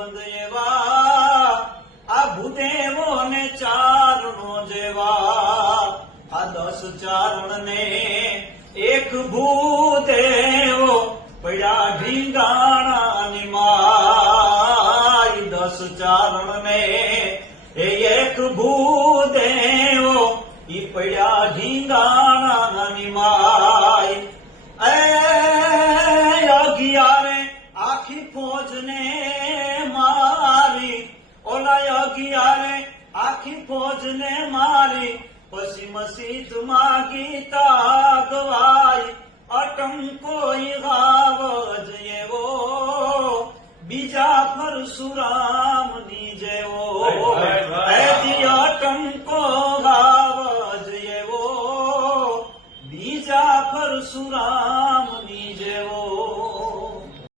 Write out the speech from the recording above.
બંધ એવા આ ભૂદેવો ને ચારણો જેવા આ 10 ચારણ ને એક ભૂદેવો પડ્યા ઢીંગાણાની માય 10 ચારણ ને એક ભૂદેવો ઈ પડ્યા ઢીંગાણાની માય અગિયારે આખી ફોજને મારી ઓલા અગિયારે આખી ફોજને મારી પછી મસ્જિદમાં ગીતા ગવાય અટંકો ગાવજ એવો બીજા પરશુરામની જેવો અટંકો ગાવજ એવો બીજા પરશુરામની જેવો